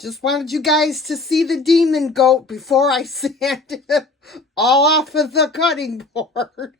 Just wanted you guys to see the demon goat before I sand him all off of the cutting board.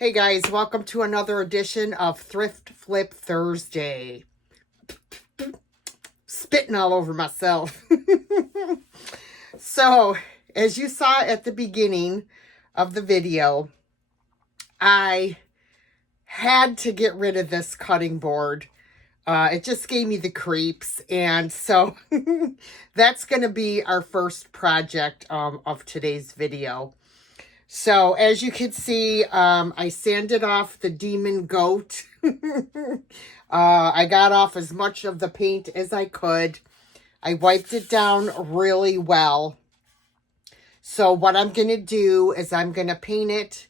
Hey guys, welcome to another edition of Thrift Flip Thursday. Spitting all over myself. So, as you saw at the beginning of the video, I had to get rid of this cutting board. It just gave me the creeps, and so that's going to be our first project of today's video. So, as you can see, I sanded off the demon goat. I got off as much of the paint as I could. I wiped it down really well. So, what I'm going to do is I'm going to paint it,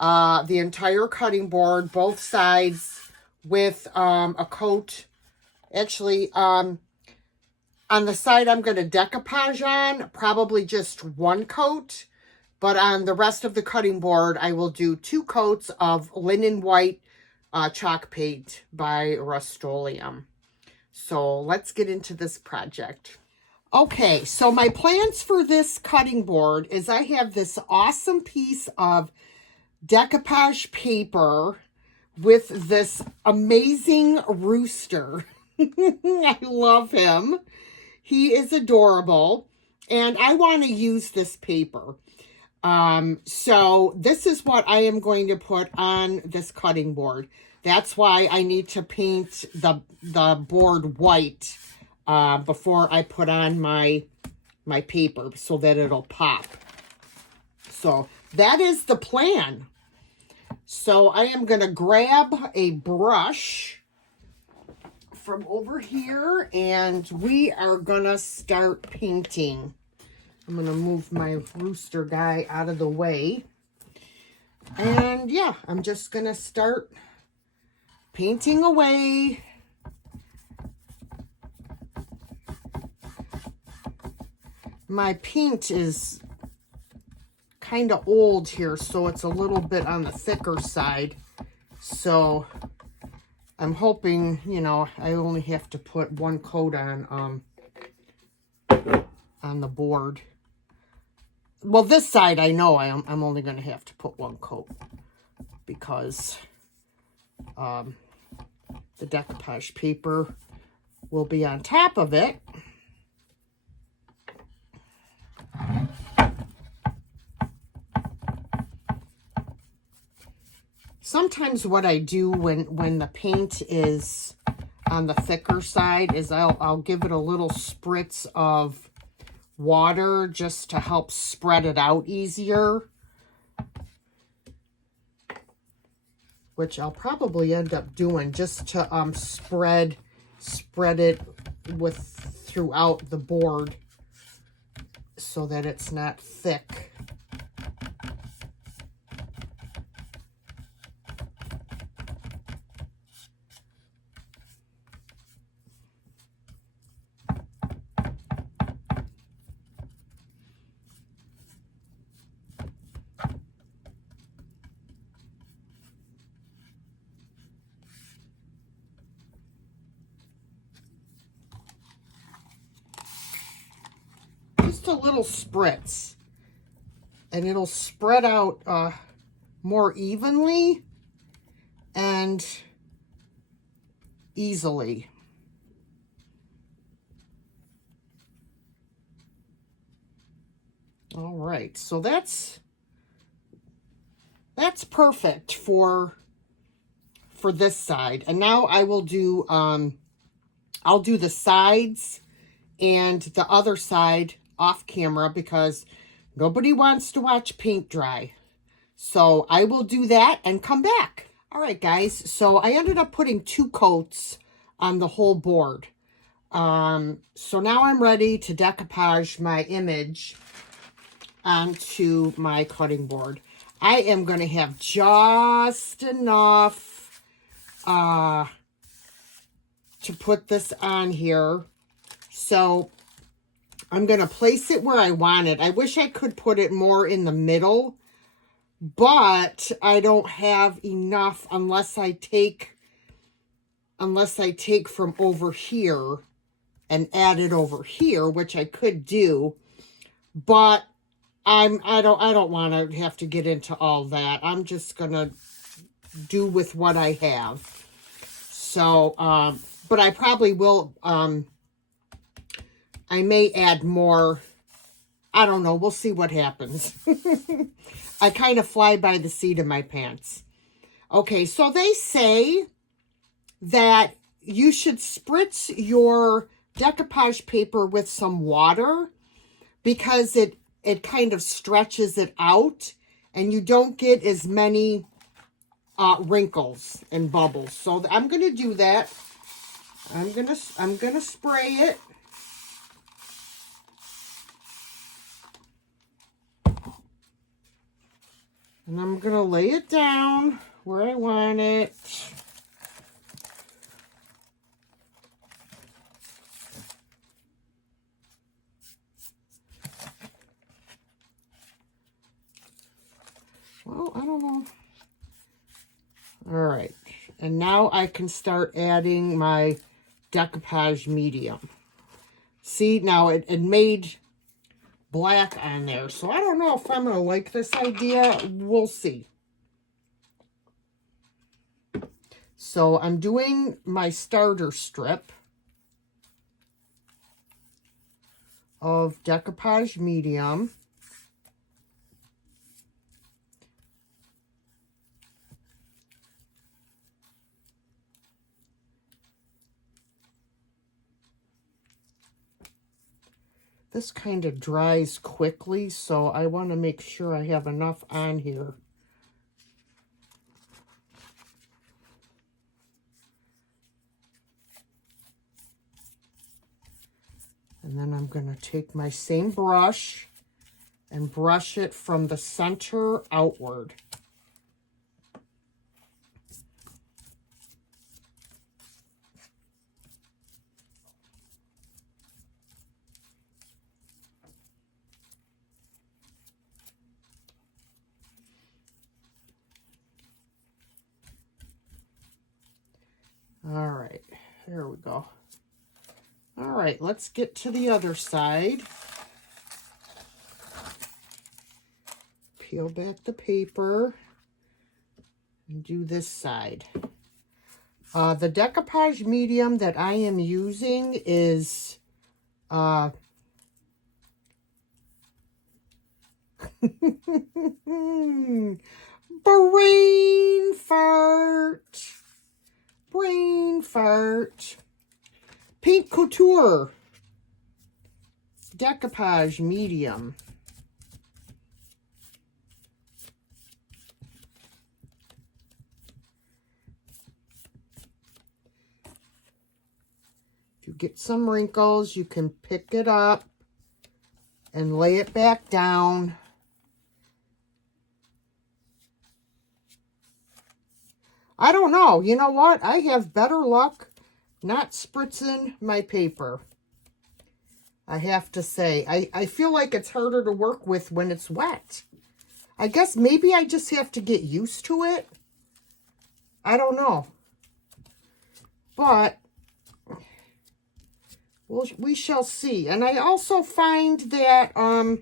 the entire cutting board, both sides, with a coat. Actually, on the side, I'm going to decoupage on, probably just one coat. But on the rest of the cutting board, I will do 2 coats of linen white chalk paint by Rustoleum. So let's get into this project. Okay, so my plans for this cutting board is I have this awesome piece of decoupage paper with this amazing rooster. I love him. He is adorable. And I want to use this paper. So this is what I am going to put on this cutting board. That's why I need to paint the board white before I put on my paper so that it'll pop. So that is the plan. So I am going to grab a brush from over here and we are going to start painting. I'm going to move my rooster guy out of the way. And yeah, I'm just going to start painting away. My paint is kind of old here, so it's a little bit on the thicker side. So I'm hoping, you know, I only have to put one coat on the board. Well, this side, I know I'm only going to have to put one coat because the decoupage paper will be on top of it. Sometimes what I do when the paint is on the thicker side is I'll give it a little spritz of water just to help spread it out easier, which I'll probably end up doing just to spread it throughout the board so that it's not thick. Just a little spritz, and it'll spread out more evenly and easily. right, so that's perfect for this side. And now I will do, I'll do the sides and the other side off camera because nobody wants to watch paint dry. So I will do that and come back. All right, guys. So I ended up putting 2 coats on the whole board. So now I'm ready to decoupage my image onto my cutting board. I am going to have just enough to put this on here. So I'm going to place it where I want it. I wish I could put it more in the middle, but I don't have enough unless I take from over here and add it over here, which I could do, but I don't want to have to get into all that. I'm just going to do with what I have. So, but I probably will, I may add more. I don't know. We'll see what happens. I kind of fly by the seat of my pants. Okay, so they say that you should spritz your decoupage paper with some water because it kind of stretches it out and you don't get as many wrinkles and bubbles. So I'm going to do that. I'm going to spray it. And I'm going to lay it down where I want it. Well, I don't know. All right. And now I can start adding my decoupage medium. See, now it made black on there. So I don't know if I'm going to like this idea. We'll see. So I'm doing my starter strip of decoupage medium. This kind of dries quickly, so I want to make sure I have enough on here. And then I'm going to take my same brush and brush it from the center outward. All right, there we go. All right, let's get to the other side. Peel back the paper and do this side. The decoupage medium that I am using is brain fart. Brain fart. Pink Couture decoupage medium. If you get some wrinkles, you can pick it up and lay it back down. I don't know. You know what? I have better luck not spritzing my paper. I have to say. I feel like it's harder to work with when it's wet. I guess maybe I just have to get used to it. I don't know. But we shall see. And I also find that I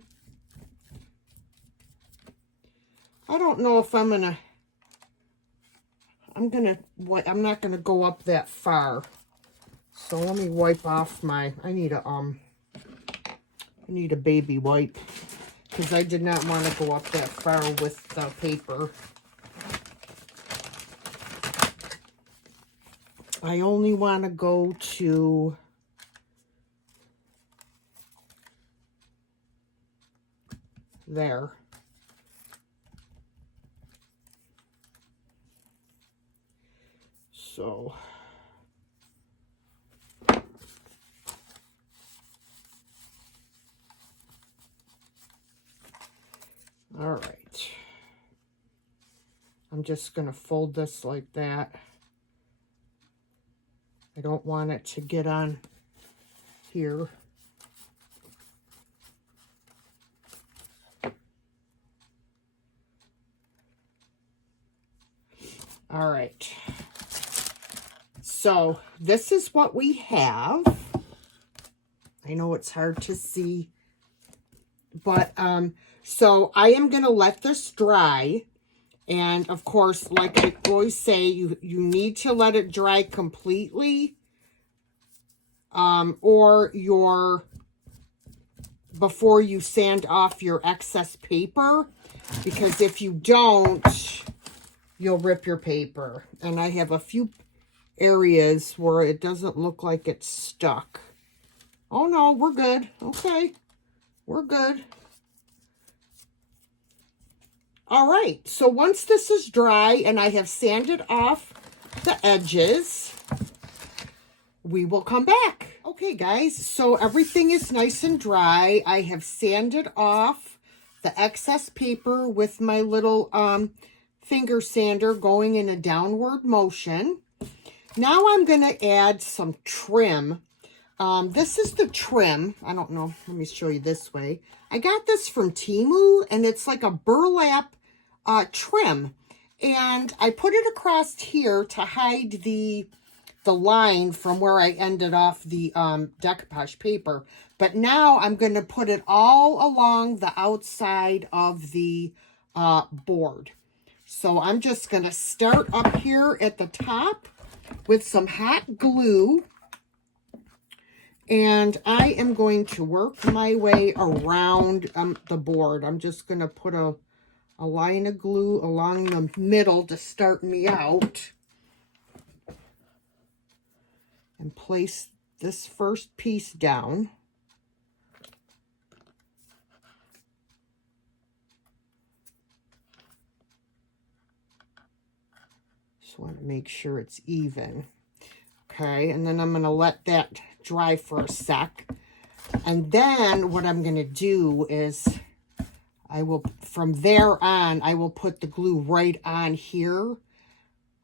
don't know if I'm not gonna go up that far. So let me wipe off my, I need a baby wipe. because I did not want to go up that far with the paper. I only want to go to there. So all right. I'm just going to fold this like that. I don't want it to get on here. All right. So this is what we have. I know it's hard to see, but so I am going to let this dry. And of course, like I always say, you need to let it dry completely, or before you sand off your excess paper, because if you don't, you'll rip your paper. And I have a few areas where it doesn't look like it's stuck. Oh no, we're good. Okay, we're good. All right, so once this is dry and I have sanded off the edges, we will come back. Okay, guys, so everything is nice and dry. I have sanded off the excess paper with my little finger sander going in a downward motion. Now I'm going to add some trim. This is the trim. I don't know. Let me show you this way. I got this from Temu, and it's like a burlap trim. And I put it across here to hide the line from where I ended off the decoupage paper. But now I'm going to put it all along the outside of the board. So I'm just going to start up here at the top with some hot glue. And I am going to work my way around the board. I'm just going to put a line of glue along the middle to start me out. And place this first piece down. Just want to make sure it's even. Okay, and then I'm going to let that dry for a sec. And then what I'm going to do is from there on, I will put the glue right on here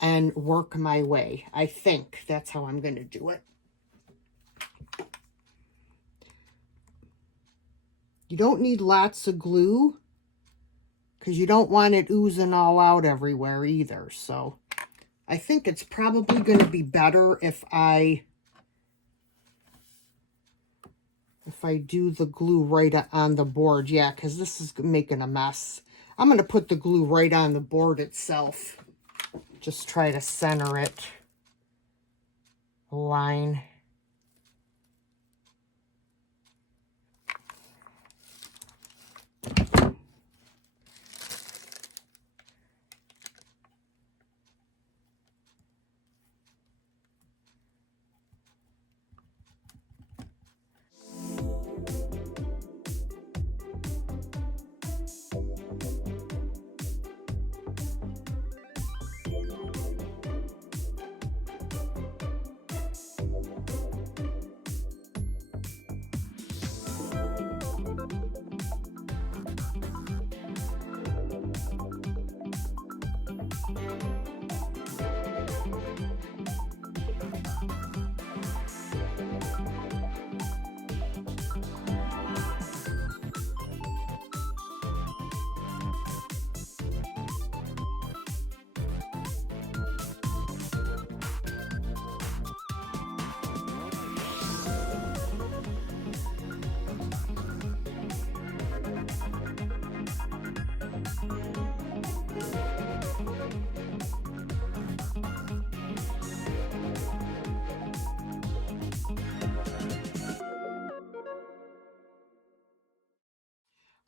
and work my way. I think that's how I'm going to do it. You don't need lots of glue because you don't want it oozing all out everywhere either. So I think it's probably going to be better if I do the glue right on the board. Yeah, because this is making a mess. I'm going to put the glue right on the board itself. Just try to center it. Line.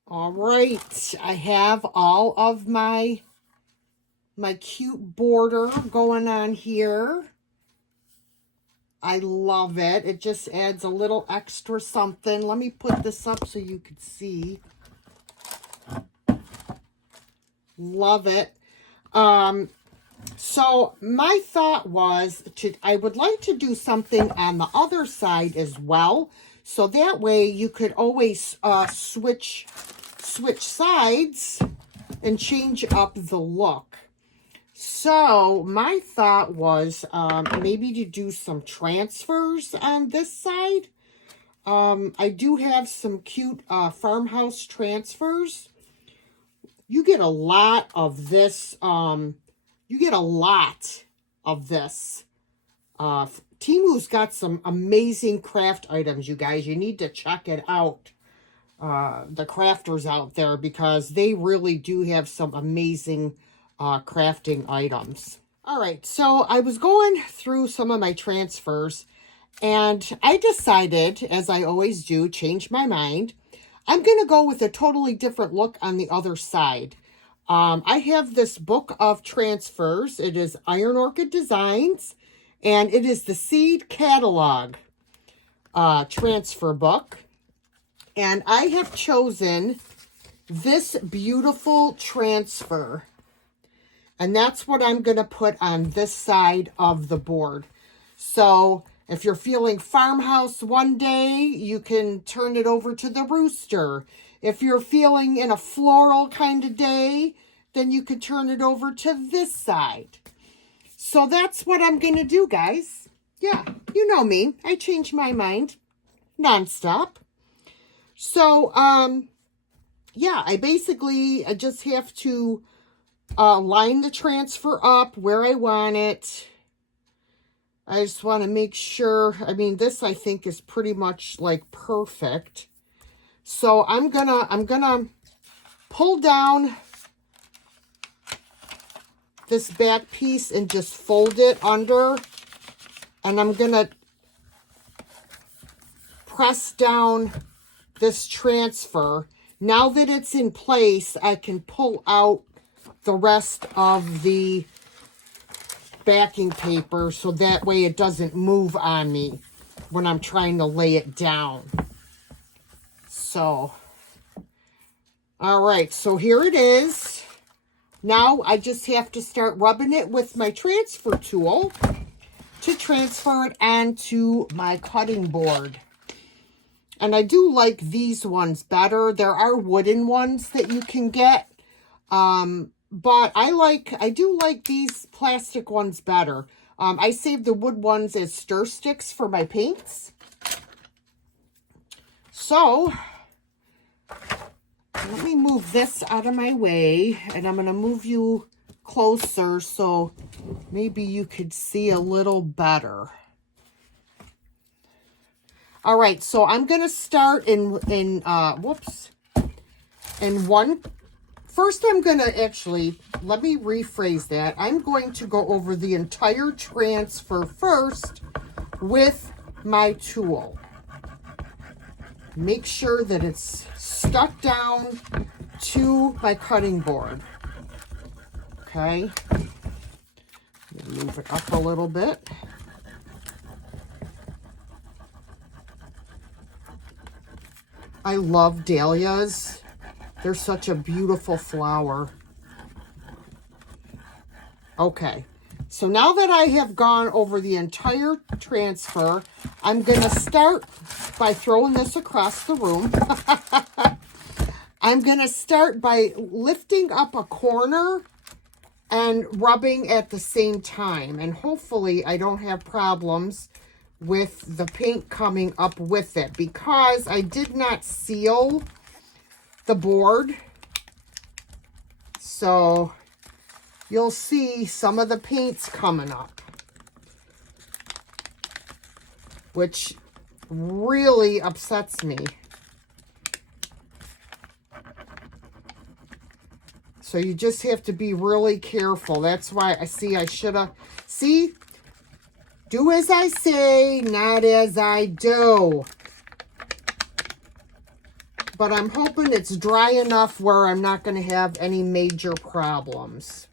All right, I have all of my cute border going on here. I love it. It just adds a little extra something. Let me put this up so you can see. Love it. So my thought was I would like to do something on the other side as well. So that way you could always switch sides and change up the look. So my thought was maybe to do some transfers on this side. I do have some cute farmhouse transfers. You get a lot of this. You get a lot of this. Temu's got some amazing craft items, you guys. You need to check it out. The crafters out there, because they really do have some amazing crafting items. All right, so I was going through some of my transfers, and I decided, as I always do, change my mind. I'm going to go with a totally different look on the other side. I have this book of transfers. It is Iron Orchid Designs, and it is the Seed Catalog transfer book. And I have chosen this beautiful transfer. And that's what I'm going to put on this side of the board. So if you're feeling farmhouse one day, you can turn it over to the rooster. If you're feeling in a floral kind of day, then you could turn it over to this side. So that's what I'm going to do, guys. Yeah, you know me. I change my mind nonstop. So, yeah, I just have to line the transfer up where I want it. I just want to make sure, I mean, this I think is pretty much like perfect. So I'm gonna pull down this back piece and just fold it under, and I'm gonna press down this transfer. Now that it's in place, I can pull out the rest of the backing paper so that way it doesn't move on me when I'm trying to lay it down. So, all right, so here it is. Now I just have to start rubbing it with my transfer tool to transfer it onto my cutting board. And I do like these ones better. There are wooden ones that you can get. But I do like these plastic ones better. I save the wood ones as stir sticks for my paints. So, let me move this out of my way. And I'm going to move you closer so maybe you could see a little better. All right, so I'm going to start first I'm going to actually, let me rephrase that. I'm going to go over the entire transfer first with my tool. Make sure that it's stuck down to my cutting board. Okay. Move it up a little bit. I love dahlias. They're such a beautiful flower. Okay, so now that I have gone over the entire transfer, I'm going to start by throwing this across the room. I'm going to start by lifting up a corner and rubbing at the same time. And hopefully I don't have problems with the paint coming up with it, because I did not seal the board. So you'll see some of the paint's coming up, which really upsets me. So you just have to be really careful. That's why I should have, do as I say, not as I do. but I'm hoping it's dry enough where I'm not going to have any major problems.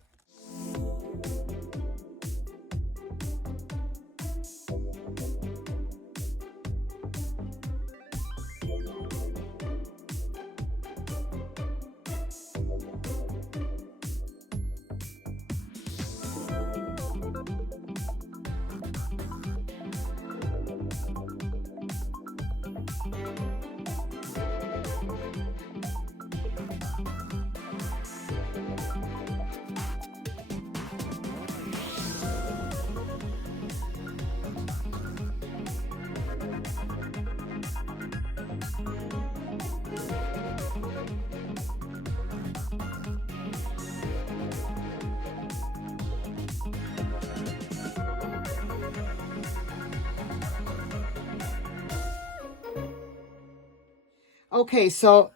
Okay, so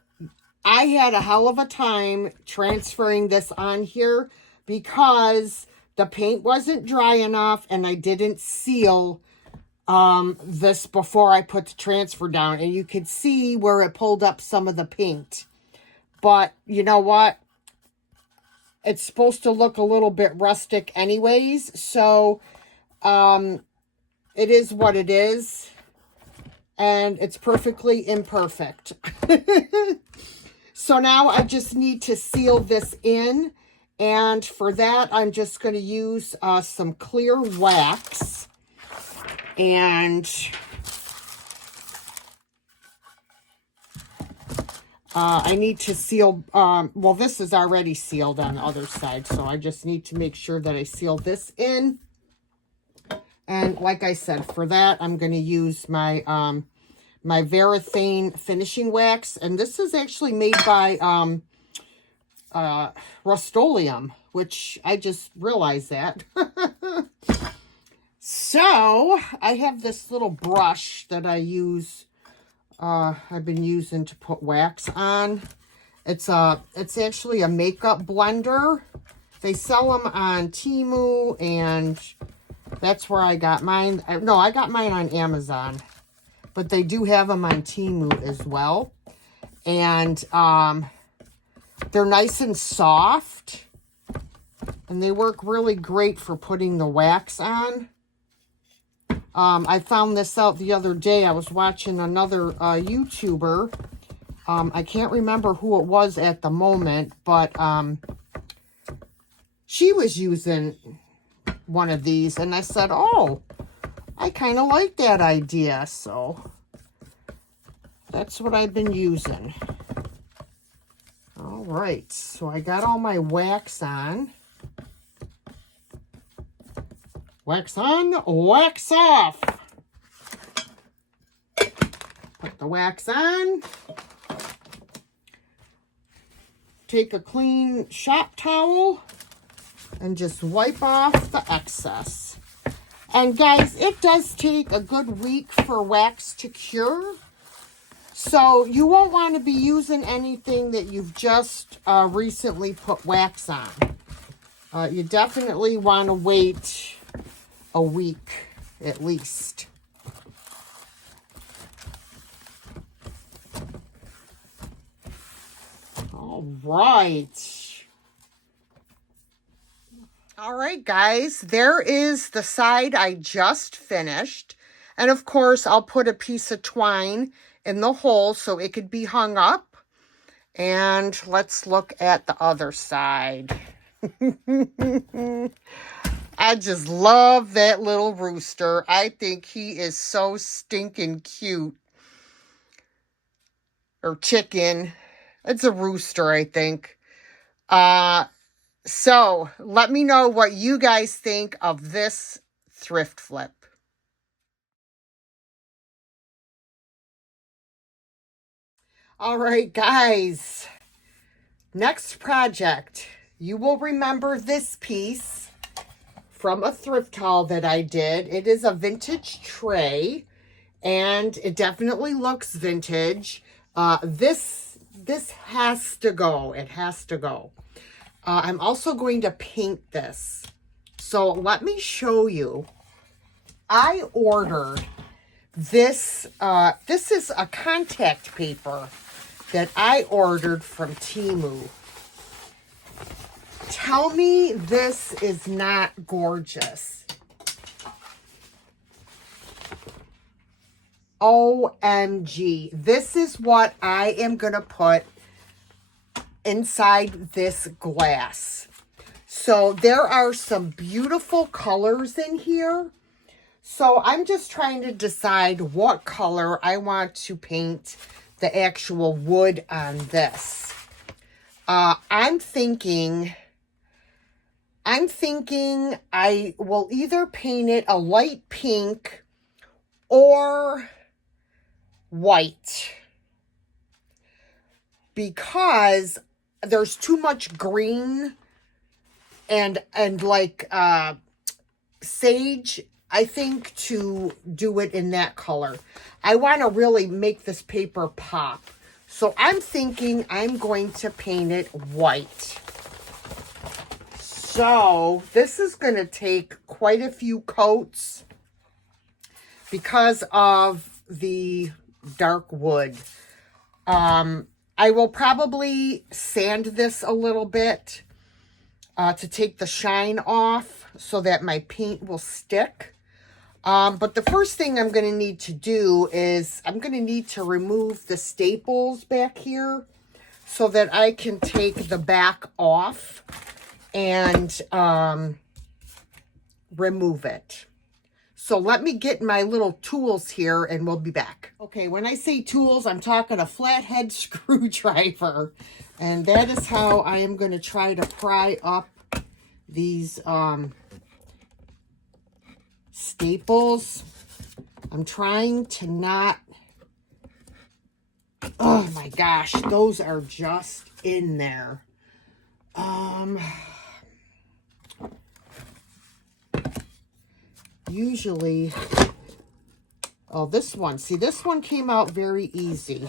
I had a hell of a time transferring this on here because the paint wasn't dry enough and I didn't seal this before I put the transfer down. And you could see where it pulled up some of the paint. But you know what? It's supposed to look a little bit rustic anyways. So it is what it is. And it's perfectly imperfect. So now I just need to seal this in. And for that, I'm just going to use some clear wax. And I need to seal, well, this is already sealed on the other side. So I just need to make sure that I seal this in. And like I said, for that, I'm going to use my my Varathane finishing wax. And this is actually made by Rustoleum, which I just realized that. So I have this little brush that I use. I've been using to put wax on. It's actually a makeup blender. They sell them on Temu, and that's where I got mine. No, I got mine on Amazon, but they do have them on Temu as well. And they're nice and soft, and they work really great for putting the wax on. I found this out the other day. I was watching another YouTuber. I can't remember who it was at the moment, but she was using one of these, and I said, oh, I kind of like that idea. So that's what I've been using. All right, so I got all my wax on. Wax on, wax off. Put the wax on. Take a clean shop towel and just wipe off the excess. And guys, it does take a good week for wax to cure. So you won't want to be using anything that you've just recently put wax on. You definitely want to wait a week at least. All right. All right, guys, there is the side I just finished. And of course, I'll put a piece of twine in the hole so it could be hung up. And let's look at the other side. I just love that little rooster. I think he is so stinking cute. Or chicken. It's a rooster, I think. So let me know what you guys think of this thrift flip. All right, guys. Next project. You will remember this piece from a thrift haul that I did. It is a vintage tray, and it definitely looks vintage. This has to go. It has to go. I'm also going to paint this. So let me show you. I ordered this. This is a contact paper that I ordered from Temu. Tell me this is not gorgeous. OMG. This is what I am going to put inside this glass. So there are some beautiful colors in here. So I'm just trying to decide what color I want to paint the actual wood on this. I'm thinking I will either paint it a light pink or white, because there's too much green and like sage, I think, to do it in that color. I want to really make this paper pop. So I'm thinking I'm going to paint it white. So this is going to take quite a few coats because of the dark wood. I will probably sand this a little bit to take the shine off so that my paint will stick. But the first thing I'm going to need to do is I'm going to need to remove the staples back here so that I can take the back off and remove it. So let me get my little tools here and we'll be back. Okay, when I say tools, I'm talking a flathead screwdriver. And that is how I am going to try to pry up these staples. I'm trying to not... Oh my gosh, those are just in there. Usually, oh, this one. See, this one came out very easy.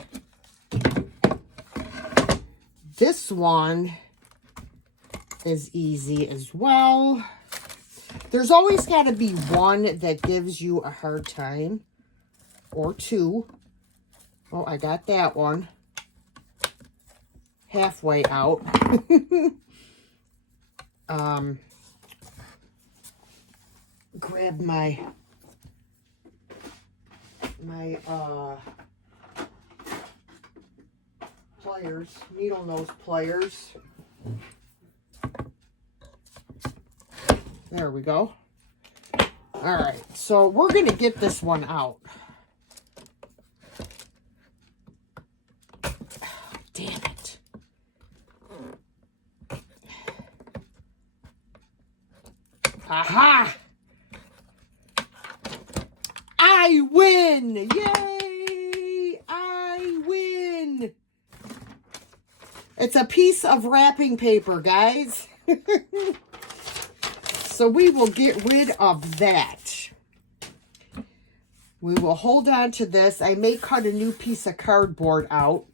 This one is easy as well. There's always got to be one that gives you a hard time, or two. Oh, I got that one halfway out. Grab my pliers, needle nose pliers. There we go. All right, so we're going to get this one out. Damn it. Aha! I win! Yay! I win! It's a piece of wrapping paper, guys. So we will get rid of that. We will hold on to this. I may cut a new piece of cardboard out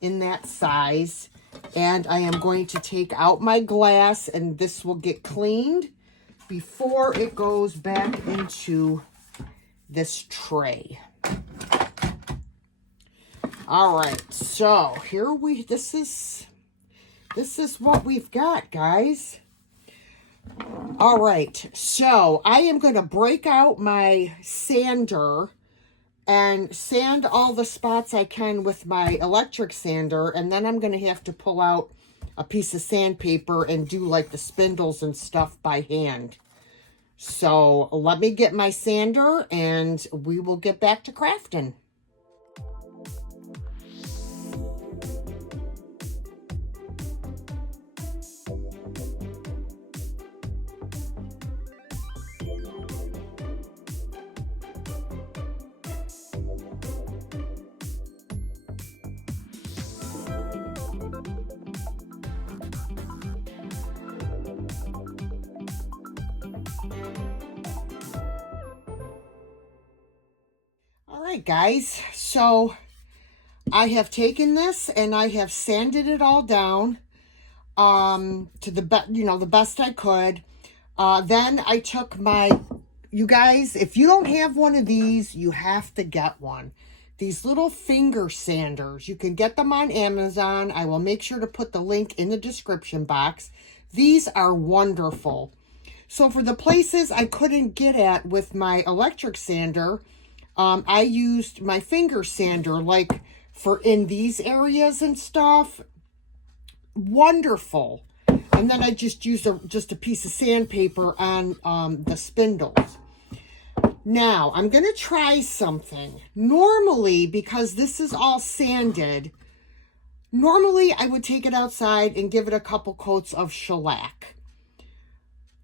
in that size. And I am going to take out my glass, and this will get cleaned before it goes back into this tray. All right, so here this is what we've got, guys. All right, so I am going to break out my sander and sand all the spots I can with my electric sander, and then I'm going to have to pull out a piece of sandpaper and do like the spindles and stuff by hand. So let me get my sander and we will get back to crafting. Alright guys, so I have taken this and I have sanded it all down to the best I could. Then I took my, you guys, if you don't have one of these, you have to get one, these little finger sanders. You can get them on Amazon. I will make sure to put the link in the description box. These are wonderful. So for the places I couldn't get at with my electric sander, I used my finger sander, like for in these areas and stuff. Wonderful. And then I just used just a piece of sandpaper on the spindles. Now, I'm going to try something. Normally, because this is all sanded, normally I would take it outside and give it a couple coats of shellac.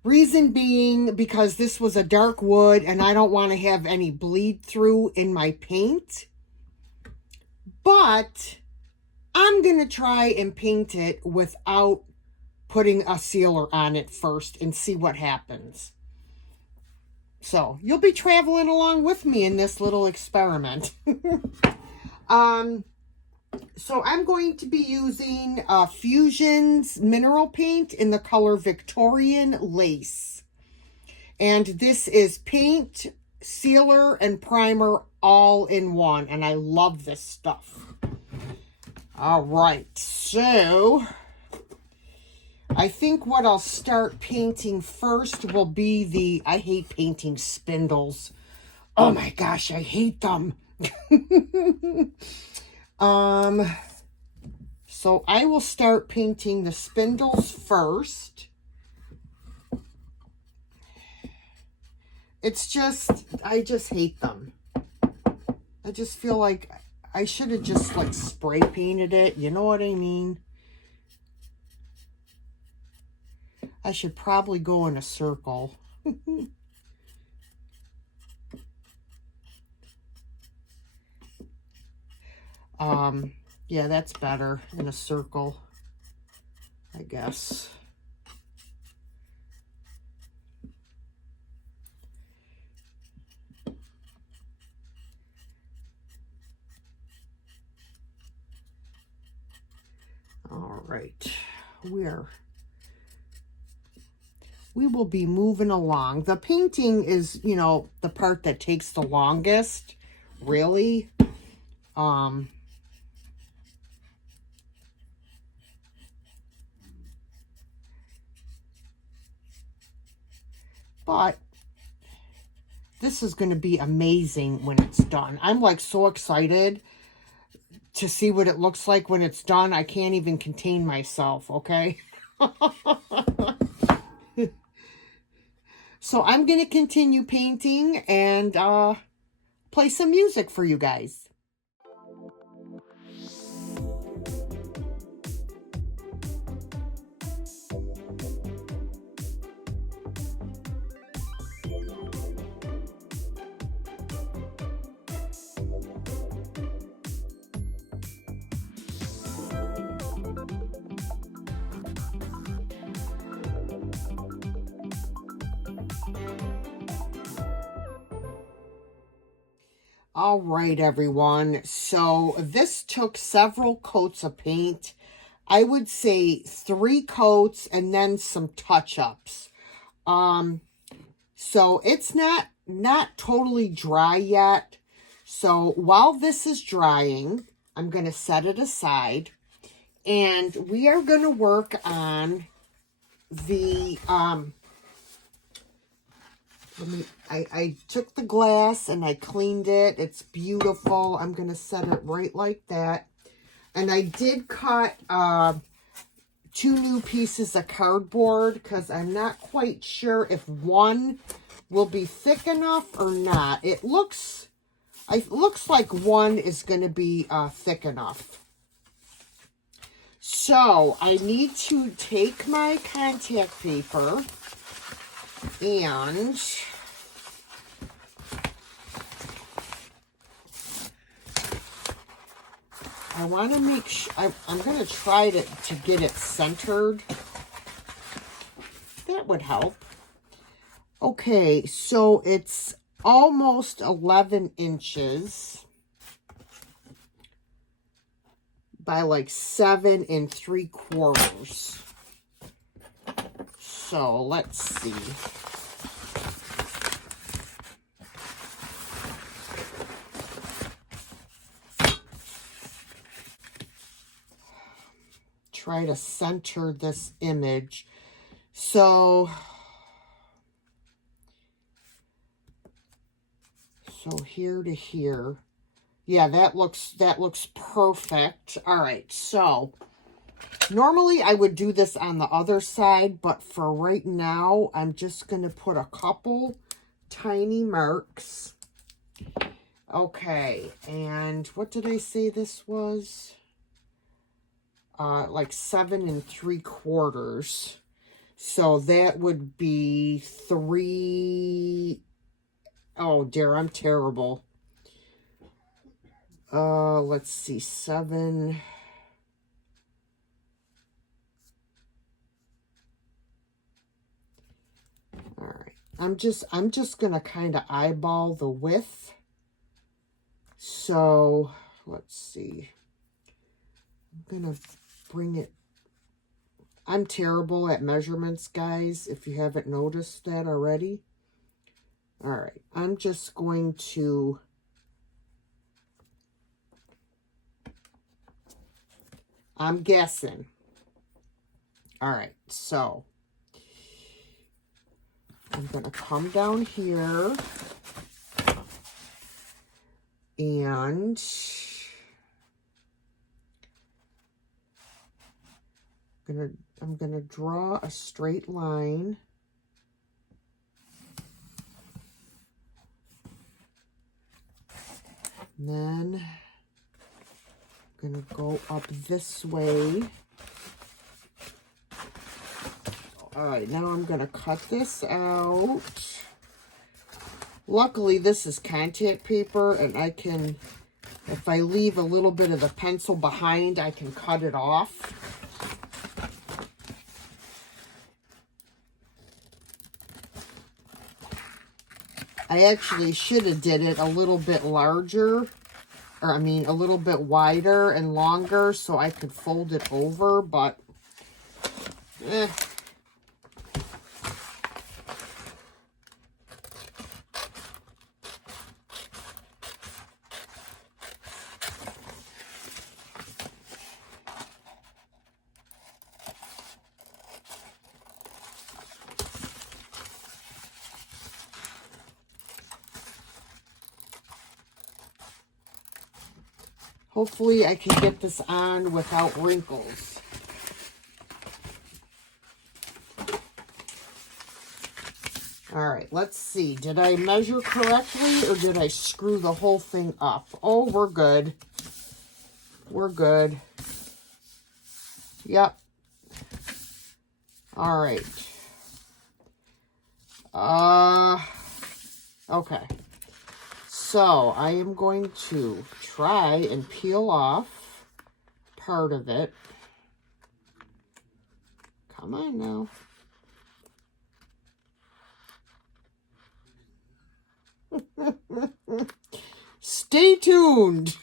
Reason being, because this was a dark wood and I don't want to have any bleed through in my paint. But I'm going to try and paint it without putting a sealer on it first and see what happens. So you'll be traveling along with me in this little experiment. So I'm going to be using Fusion's mineral paint in the color Victorian Lace. And this is paint, sealer, and primer all in one. And I love this stuff. All right, so I think what I'll start painting first will be I hate painting spindles. Oh my gosh, I hate them. So I will start painting the spindles first. It's just, I just hate them. I just feel like I should have just like spray painted it. You know what I mean? I should probably go in a circle. Yeah, that's better in a circle, I guess. All right, we will be moving along. The painting is, you know, the part that takes the longest, really. But this is going to be amazing when it's done. I'm like so excited to see what it looks like when it's done. I can't even contain myself, okay? So I'm going to continue painting and play some music for you guys. All right, everyone. So this took several coats of paint. I would say 3 coats and then some touch-ups. So it's not totally dry yet. So while this is drying, I'm going to set it aside. And we are going to work on the... I took the glass and I cleaned it. It's beautiful. I'm going to set it right like that. And I did cut 2 new pieces of cardboard because I'm not quite sure if one will be thick enough or not. It looks like one is going to be thick enough. So I need to take my contact paper and I want to make sure, I'm going to try to get it centered. That would help. Okay, so it's almost 11 inches by like 7 3/4. So let's see. try to center this image. So here to here. Yeah, that looks perfect. All right, so normally I would do this on the other side, but for right now, I'm just going to put a couple tiny marks. Okay, and what did I say this was? Like 7 3/4. So that would be 3. Oh dear, I'm terrible. Let's see, 7. All right, I'm just gonna kind of eyeball the width. So let's see. I'm gonna bring it. I'm terrible at measurements, guys, if you haven't noticed that already. All right, I'm just going to I'm guessing. All right, so I'm going to come down here and I'm gonna draw a straight line. And then I'm gonna go up this way. All right, now I'm gonna cut this out. Luckily, this is contact paper, and I can, if I leave a little bit of the pencil behind, I can cut it off. I actually should have did it a little bit larger, or I mean a little bit wider and longer so I could fold it over, but hopefully I can get this on without wrinkles. All right, let's see. Did I measure correctly or did I screw the whole thing up? Oh, we're good. We're good. Yep. All right. Okay. So I am going to try and peel off part of it. Come on now. Stay tuned.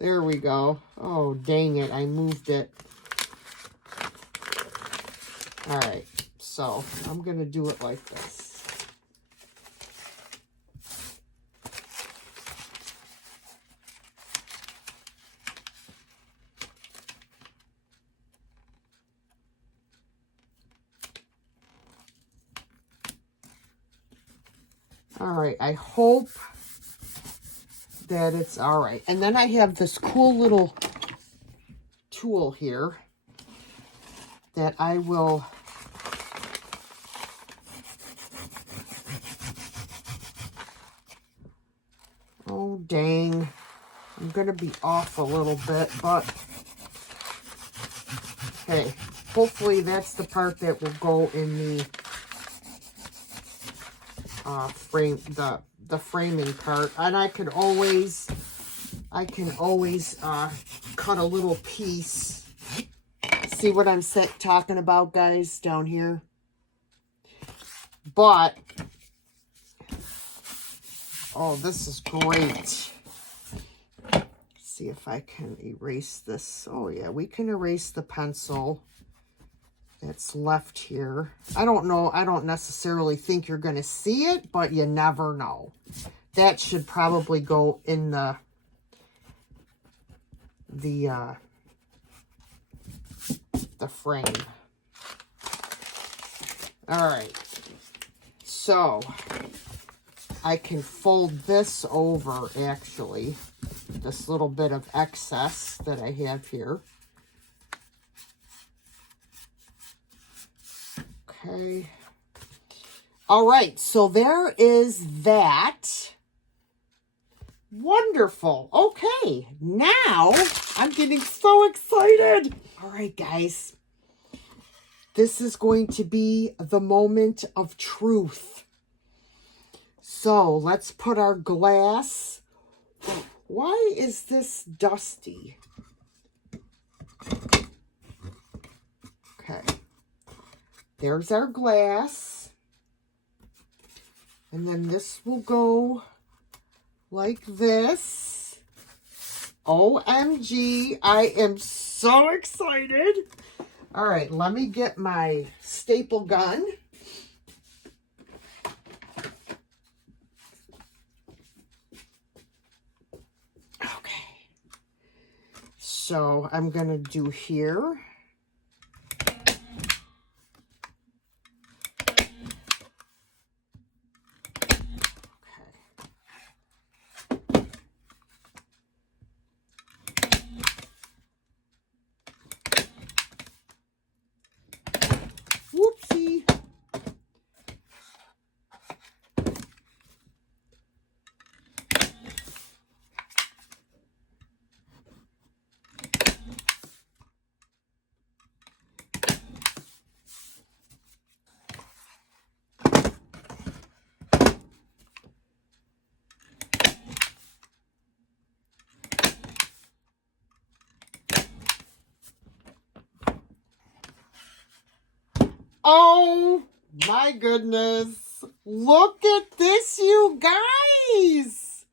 There we go. Oh, dang it. I moved it. All right. So I'm going to do it like this. All right, I hope that it's all right. And then I have this cool little tool here that I will oh dang, I'm gonna be off a little bit, but hey, hopefully that's the part that will go in the frame, the framing part. And I can always cut a little piece. See what I'm talking about, guys, down here? But oh, this is great. See if I can erase this. Oh yeah, we can erase the pencil that's left here. I don't know. I don't necessarily think you're going to see it, but you never know. That should probably go in the the frame. All right, so I can fold this over, actually, this little bit of excess that I have here. Okay. All right, so there is that. Wonderful. Okay, now I'm getting so excited. All right, guys. This is going to be the moment of truth. So let's put our glass. Why is this dusty? Okay. There's our glass. And then this will go like this. OMG, I am so excited. All right, let me get my staple gun. Okay. So I'm going to do here. Whoopsie. Oh my goodness. Look at this, you guys.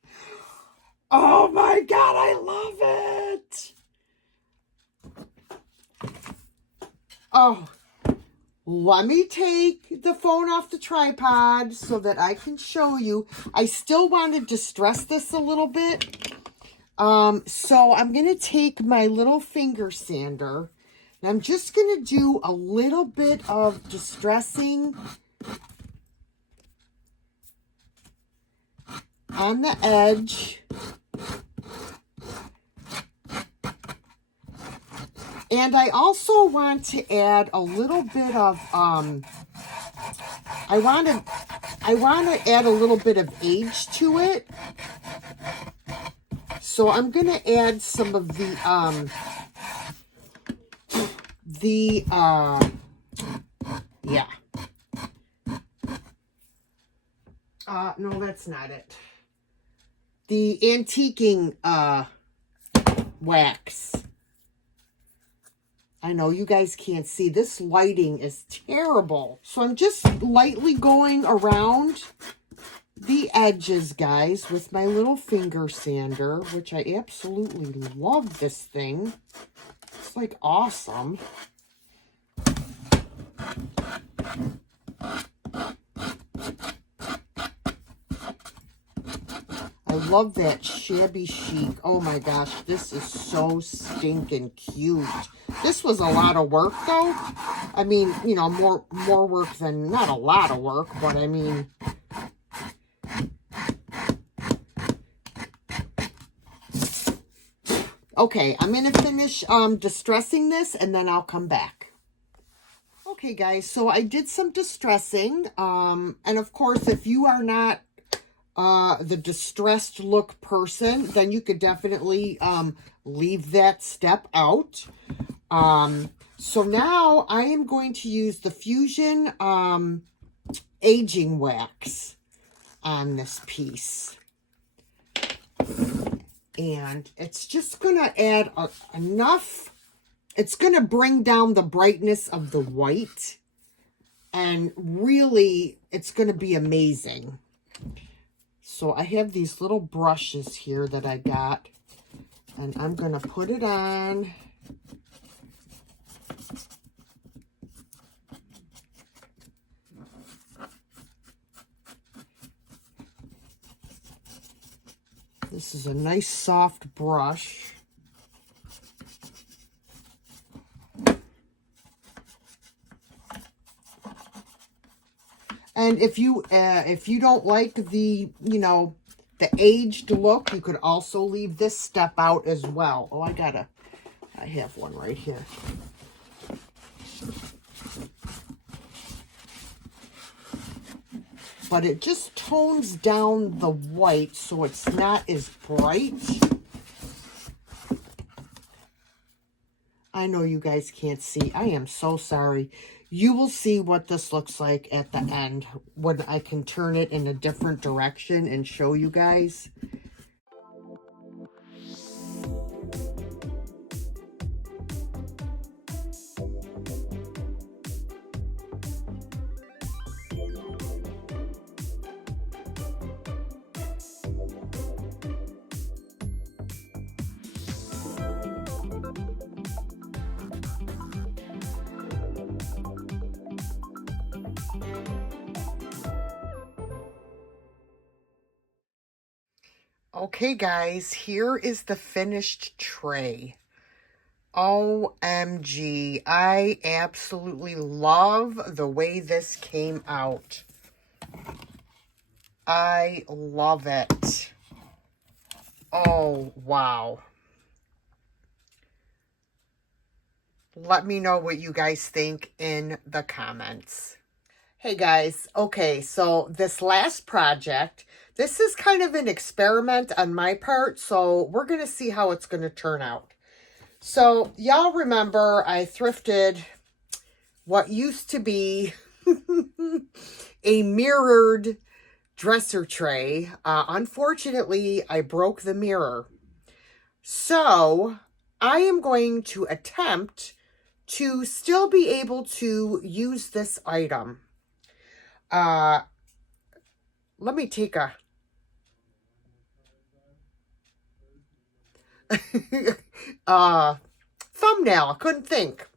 Oh my God, I love it. Oh, let me take the phone off the tripod so that I can show you. I still want to distress this a little bit. So I'm going to take my little finger sander. And I'm just going to do a little bit of distressing on the edge. And I also want to add a little bit of, I want to add a little bit of age to it. So I'm going to add some of yeah. No, that's not it. The antiquing, wax. I know you guys can't see. This lighting is terrible. So I'm just lightly going around the edges, guys, with my little finger sander, which I absolutely love this thing. It's like awesome. I love that shabby chic. Oh my gosh, this is so stinking cute. This was a lot of work though. I mean, you know, more work than, not a lot of work, but I mean, okay, I'm going to finish distressing this and then I'll come back. Okay, guys, so I did some distressing. And of course, if you are not the distressed look person, then you could definitely leave that step out. So now I am going to use the Fusion aging wax on this piece. And it's just going to add enough. It's going to bring down the brightness of the white. And really, it's going to be amazing. So I have these little brushes here that I got. And I'm going to put it on. This is a nice soft brush. And if you don't like the, the aged look, you could also leave this step out as well. Oh, I have one right here. But it just tones down the white so it's not as bright. I know you guys can't see. I am so sorry. You will see what this looks like at the end when I can turn it in a different direction and show you guys. Okay, guys, here is the finished tray. OMG, I absolutely love the way this came out. I love it. Oh, wow. Let me know what you guys think in the comments. Hey guys, okay, so this last project, this is kind of an experiment on my part, so we're going to see how it's going to turn out. So, y'all remember I thrifted what used to be a mirrored dresser tray. Unfortunately, I broke the mirror. So, I am going to attempt to still be able to use this item. Let me take a thumbnail. I couldn't think.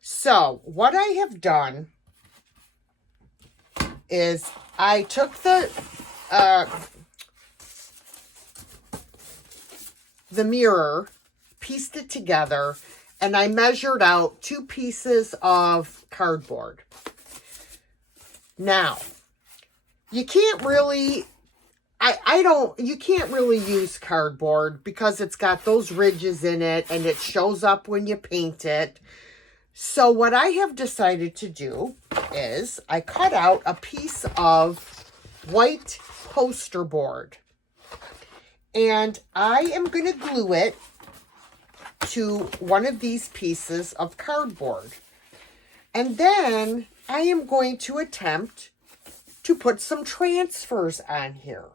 So what I have done is I took the mirror, pieced it together, and I measured out 2 pieces of cardboard. Now, you can't really, you can't really use cardboard because it's got those ridges in it and it shows up when you paint it. So what I have decided to do is I cut out a piece of white poster board and I am going to glue it to one of these pieces of cardboard. And then I am going to attempt to put some transfers on here.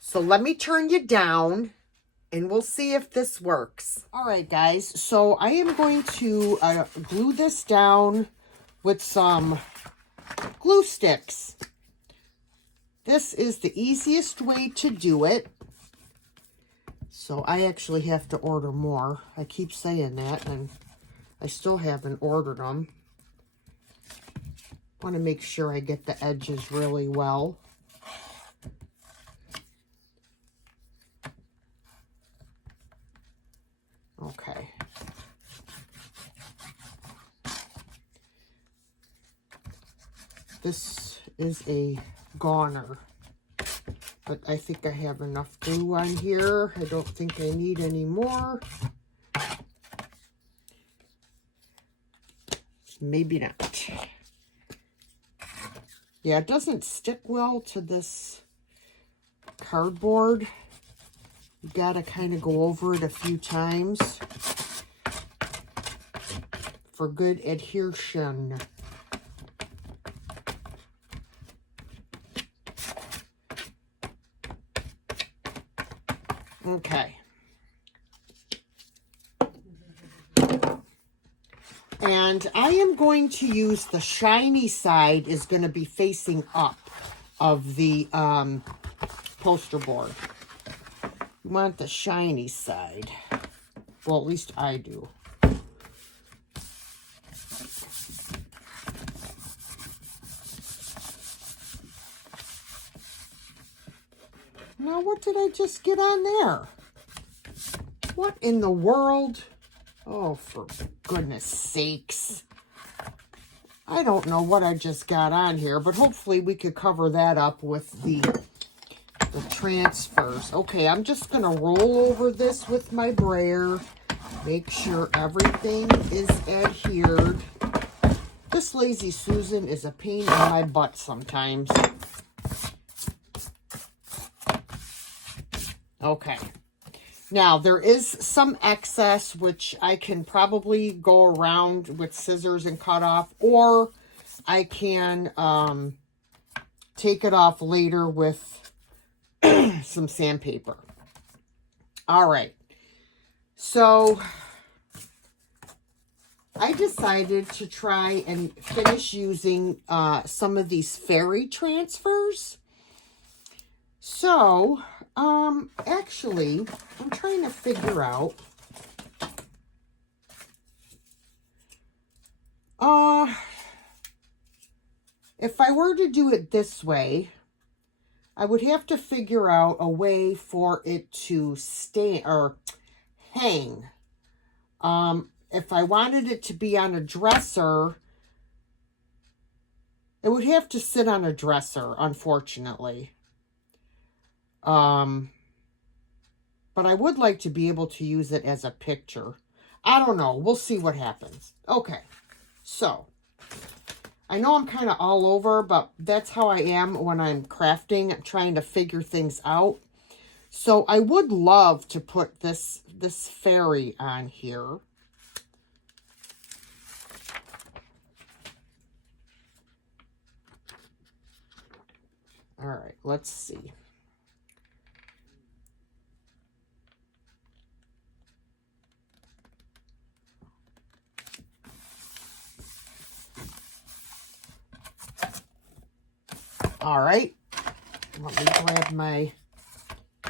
So let me turn you down and we'll see if this works. All right, guys. So I am going to glue this down with some glue sticks. This is the easiest way to do it. So I actually have to order more. I keep saying that and I still haven't ordered them. I want to make sure I get the edges really well. Okay. This is a goner, but I think I have enough glue on here. I don't think I need any more. Maybe not. Yeah, it doesn't stick well to this cardboard. You gotta kind of go over it a few times for good adhesion. Okay. And I am going to use the shiny side is going to be facing up of the poster board. You want the shiny side. Well, at least I do. Now, what did I just get on there? What in the world? Oh, for goodness sakes. I don't know what I just got on here, but hopefully we could cover that up with the transfers. Okay, I'm just going to roll over this with my brayer. Make sure everything is adhered. This Lazy Susan is a pain in my butt sometimes. Okay. Now, there is some excess, which I can probably go around with scissors and cut off, or I can take it off later with some sandpaper. All right. So, I decided to try and finish using some of these fairy transfers. So, actually, I'm trying to figure out, if I were to do it this way, I would have to figure out a way for it to stay or hang. If I wanted it to be on a dresser, it would have to sit on a dresser, unfortunately. But I would like to be able to use it as a picture. I don't know. We'll see what happens. Okay. So, I know I'm kind of all over, but that's how I am when I'm crafting, trying to figure things out. So, I would love to put this fairy on here. All right, let's see. All right, let me grab my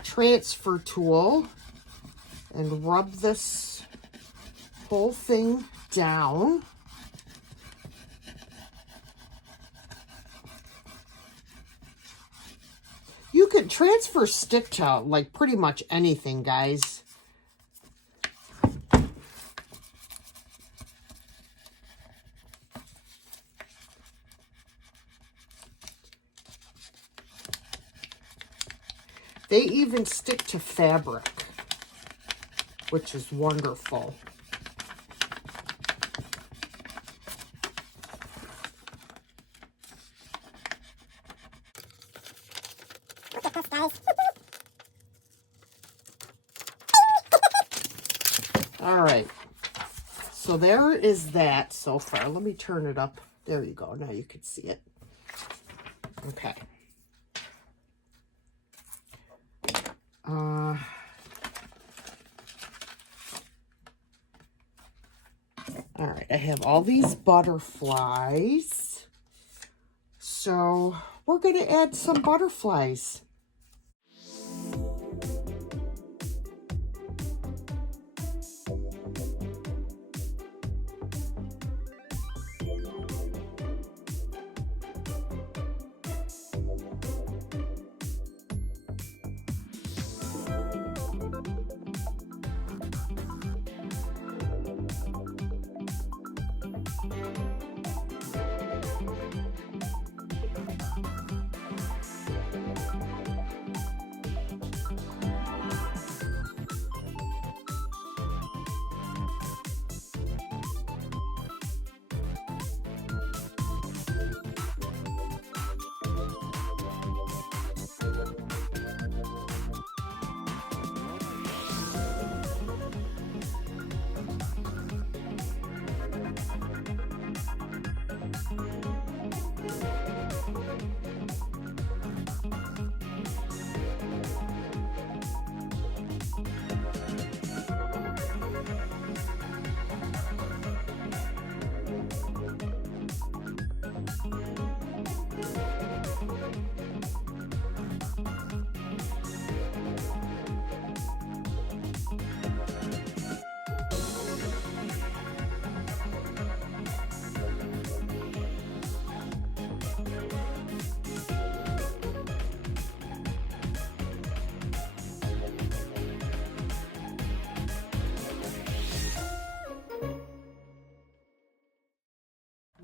transfer tool and rub this whole thing down. You could transfer stick to like pretty much anything, guys. They even stick to fabric, which is wonderful. All right, so there is that so far. Let me turn it up. There you go. Now you can see it. Okay. All right, I have all these butterflies. So we're going to add some butterflies.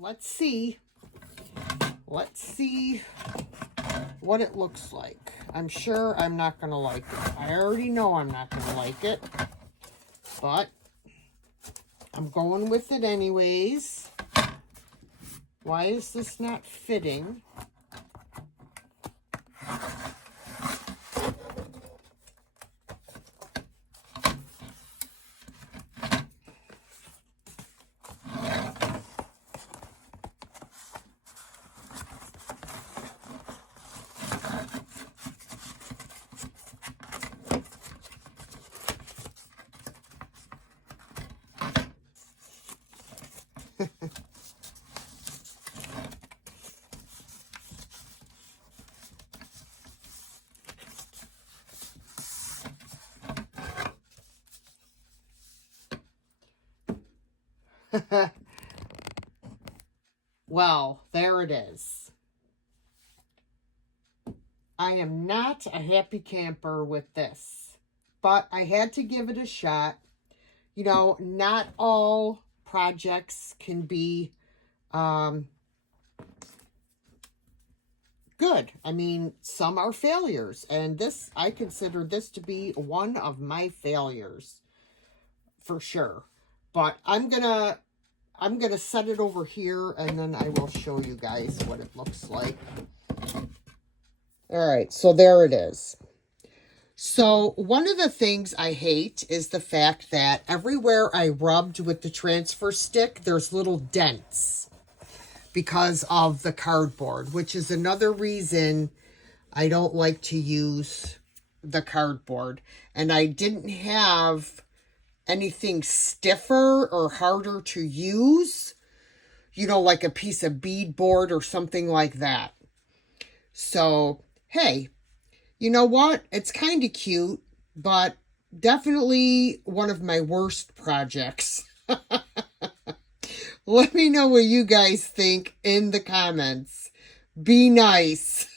let's see. Let's see what it looks like. I'm sure I'm not going to like it. I already know I'm not going to like it. But I'm going with it anyways. Why is this not fitting? Well, there it is. I am not a happy camper with this, but I had to give it a shot. You know, not all projects can be good. I mean, some are failures, and this, I consider this to be one of my failures for sure. But I'm gonna set it over here, and then I will show you guys what it looks like. All right, so there it is. So one of the things I hate is the fact that everywhere I rubbed with the transfer stick, there's little dents because of the cardboard, which is another reason I don't like to use the cardboard. And I didn't have anything stiffer or harder to use, you know, like a piece of beadboard or something like that. So, hey, you know what? It's kind of cute, but definitely one of my worst projects. Let me know what you guys think in the comments. Be nice.